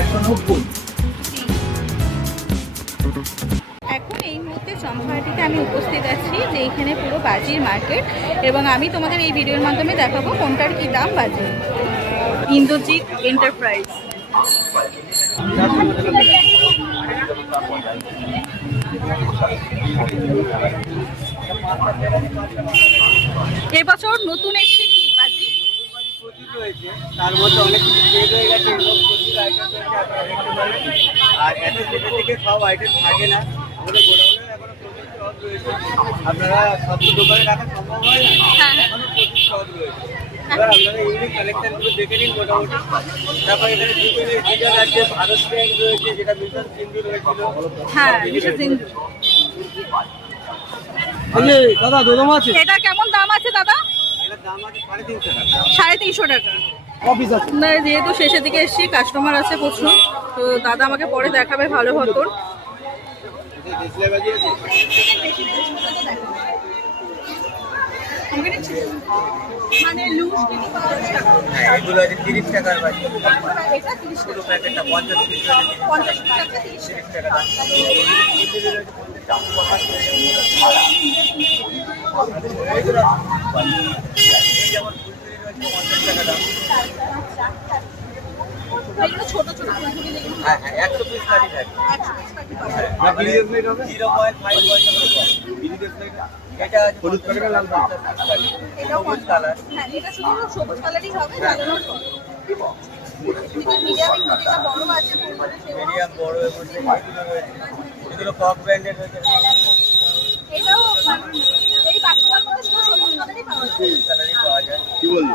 একশো নব্বই। এখন এই মুহূর্তে চম্পাহাটিতে আমি উপস্থিত আছি, যে এইখানে পুরো বাজির মার্কেট, এবং আমি তোমাদের এই ভিডিওর মাধ্যমে দেখাবো কোনটার কি দাম বাজি। ইন্দ্রজিৎ এন্টারপ্রাইজ এবছর নতুন এসছে তার মধ্যে অনেক কিছু চেঞ্জ হয়ে গেছে এবং প্রচুর আইটেম রয়েছে আপনারা দেখতে পারেন আর এত ছোটো থেকে সব আইটেম থাকে না। আমাদের গোডাউনের এখনও প্রচুর স্টক রয়েছে। আপনারা সব দোকানে রাখা সম্ভব হয় না? হ্যাঁ। এখনও প্রচুর স্টক রয়েছে। এবার আপনারা ইউনিক কালেকশনগুলো দেখে নিন মোটামুটি। তারপর এখানে ডিজাইন আছে ভারত রয়েছে যেটা মিশন সিন্ধু রয়েছিল। হ্যাঁ সিন্ধু। দাদা দোদম আছে? এটা কেমন দাম আছে দাদা? দাম সাড়ে তিনশো টাকা। সাড়ে তিনশো টাকা অফিস আছে না যেহেতু শেষের দিকে এসেছি কাস্টমার আছে প্রচুর তো দাদা আমাকে পরে দেখাবে ভালো মতন ডিসপ্লে মানে লুজ হ্যাঁ এগুলো আছে টাকার প্যাকেটটা টাকা টাকা। দাম। মিডিয়াম বড় ফুলকপি সেগুলো মিডিয়াম বড় এগুলো কক ব্র্যান্ডের রয়েছে এটাও এই বাক্সটার মধ্যে শুধু পাওয়া যায় কি বললি?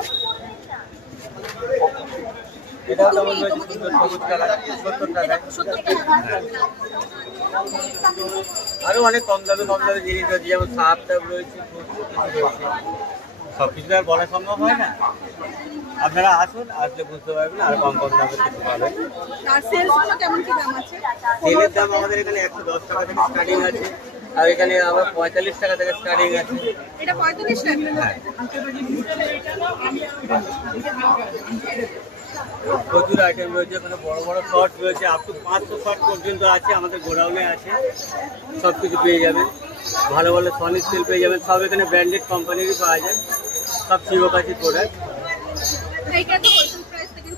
এটাও তেমন রয়েছে সুন্দর সবুজ কালার সত্তর টাকায় সত্তর আরও অনেক কম দামে কম দামে জিনিস রয়েছে যেমন সাপ টাপ রয়েছে সব কিছু আর বলা সম্ভব হয় না। আপনারা আসুন আসলে বুঝতে পারবেন আর কম কম দামে কিছু পাবেন। আর সেলসগুলো দাম তেলের দাম আমাদের এখানে একশো দশ টাকা থেকে স্টার্টিং আছে। আর এখানে আবার পঁয়তাল্লিশ টাকা থেকে স্টার্টিং আছে। এটা পঁয়তাল্লিশ টাকা? হ্যাঁ। প্রচুর আইটেম রয়েছে ওখানে বড় বড় শর্ট রয়েছে আপ টু পাঁচশো শর্ট পর্যন্ত আছে আমাদের গোডাউনে আছে। সব কিছু পেয়ে যাবেন। ভালো ভালো সনিক স্টিল পেয়ে যাবেন। সব এখানে ব্র্যান্ডেড কোম্পানিরই পাওয়া যায়। সব শিবকাশি প্রোডাক্ট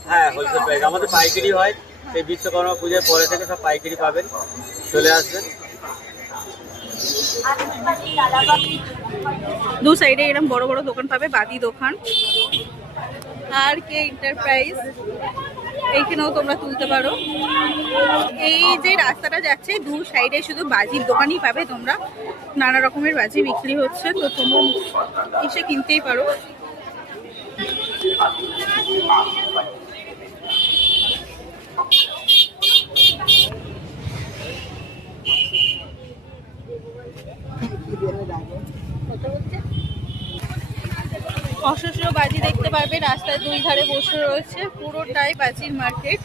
হ্যাঁ হোলসেল প্রাইস আমাদের পাইকারি হয় সেই বিশ্বকর্মা পুজোর পরে থেকে সব পাইকারি পাবেন। চলে আসবেন। দু সাইডে এরকম বড় বড় দোকান পাবে, বাদি দোকান। আর কে এন্টারপ্রাইজ এইখানেও তোমরা তুলতে পারো। এই যে রাস্তাটা যাচ্ছে, দু সাইডে শুধু বাজির দোকানই পাবে তোমরা। নানা রকমের বাজি বিক্রি হচ্ছে, তো তোমরা এসে কিনতেই পারো। অসহ্য বাজি দেখতে পারবে রাস্তার দুই ধারে বসে রয়েছে, পুরোটাই বাজির মার্কেট।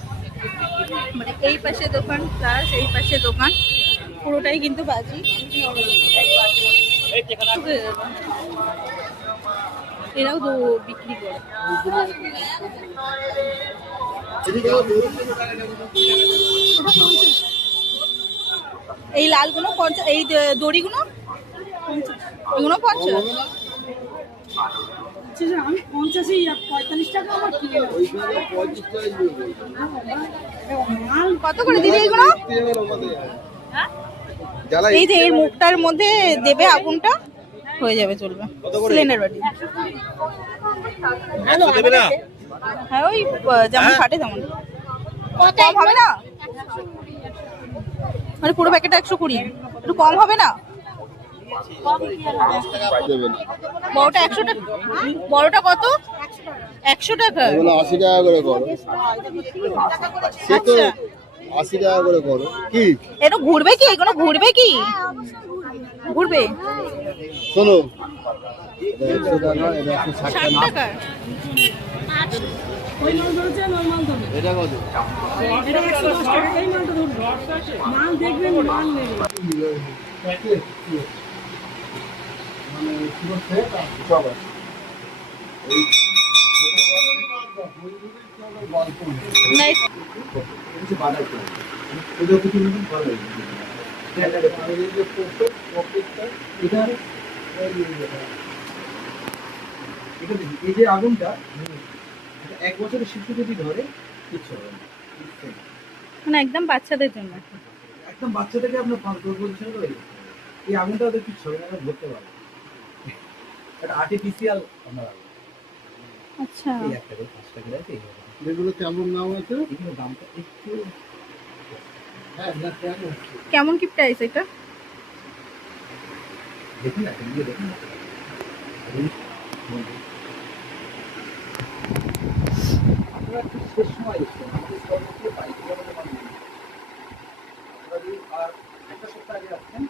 মানে এই পাশে দোকান প্লাস এই পাশে দোকান, পুরোটাই কিন্তু বাজি। এরাও বিক্রি করে। এই লালগুলো পঞ্চাশ, এই দড়িগুলো? পঞ্চাশ। এগুলো পঞ্চাশ? আমি পঞ্চাশই পঁয়তাল্লিশ টাকা আমার কিনে মাল কত করে দিদি এগুলো? এই যে এর মুখটার মধ্যে দেবে আগুনটা হয়ে যাবে চলবে। সিলিন্ডার বাটি। না? হ্যাঁ ওই যেমন ফাটে তেমন। কম হবে না? মানে পুরো প্যাকেটটা একশো কুড়ি। একটু কম হবে না? বড়টা একশো টাকা বড়টা কত? একশো টাকা আশি টাকা করে করো সে তো আচ্ছা। আশি টাকা করে করো কি? এটা ঘুরবে কি? এগুলো ঘুরবে কি? ঘুরবে? শোনো। এটা কত? মাল দেখবেন মাল নেবে। এই যে আগুনটা এক বছরের শিশু যদি ধরে কিচ্ছু হবে না মানে একদম বাচ্চাদের জন্য একদম বাচ্চা থেকে আপনার পাঁচ দশ বছর এই আগুনটা ওদের কিচ্ছু হবে না ধরতে পারব এটা আর্টিফিশিয়াল আমরা আচ্ছা। এই একটা করে পাঁচ টাকা আছে এগুলো কেমন নাম আছে? এগুলো দামটা একটু হ্যাঁ কেমন কেমন কি প্রাইস এটা? দেখুন না দেখুন। আপনারা শেষ সময় এসছেন আমাদের সর্বত্র বাইক চালানো মানুষ নেই। আপনারা যদি আর একটা সপ্তাহ আগে আসছেন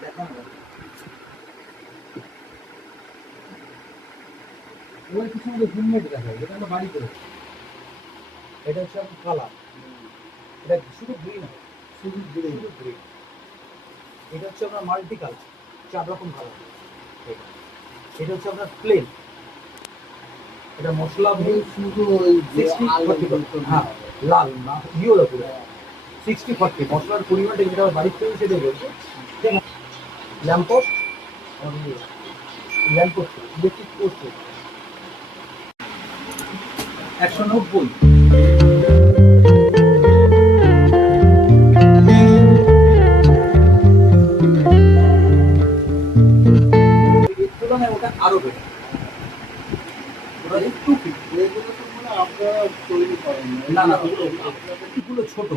দেখানো হবে। এবার কিছু রুমমেট দেখা যায় আমরা বাড়ি করে এটা হচ্ছে আপনার কালার। এটা শুধু গ্রিন হয় শুধু গ্রিন গ্রিন এটা হচ্ছে আপনার মাল্টি কালার চার রকম কালার এটা হচ্ছে আপনার প্লেন এটা মশলা ভুল শুধু ওই হ্যাঁ লাল না ইয়ের উপরে সিক্সটি ফর্টি মশলার পরিমাণটা যেটা বাড়ির থেকে সেটা বলছে। Lamppost lamppost electric post. একশো নব্বই। তুলনায় ওটা আরও বেড়ে ওটা একটু না না ফুলগুলো ছোট।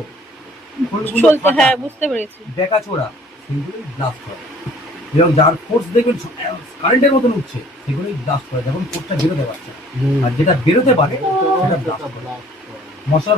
চলতে হ্যাঁ বুঝতে পেরেছি। বেকাচোরা সেগুলোই ব্লাস্ট হয়। এবং যার ফোর্স দেখবেন কারেন্টের মতন উঠছে সেগুলোই ব্লাস্ট করে যখন ফোর্সটা বেরোতে পারছে আর যেটা বেরোতে পারে সেটা ব্লাস্ট করে। মশলার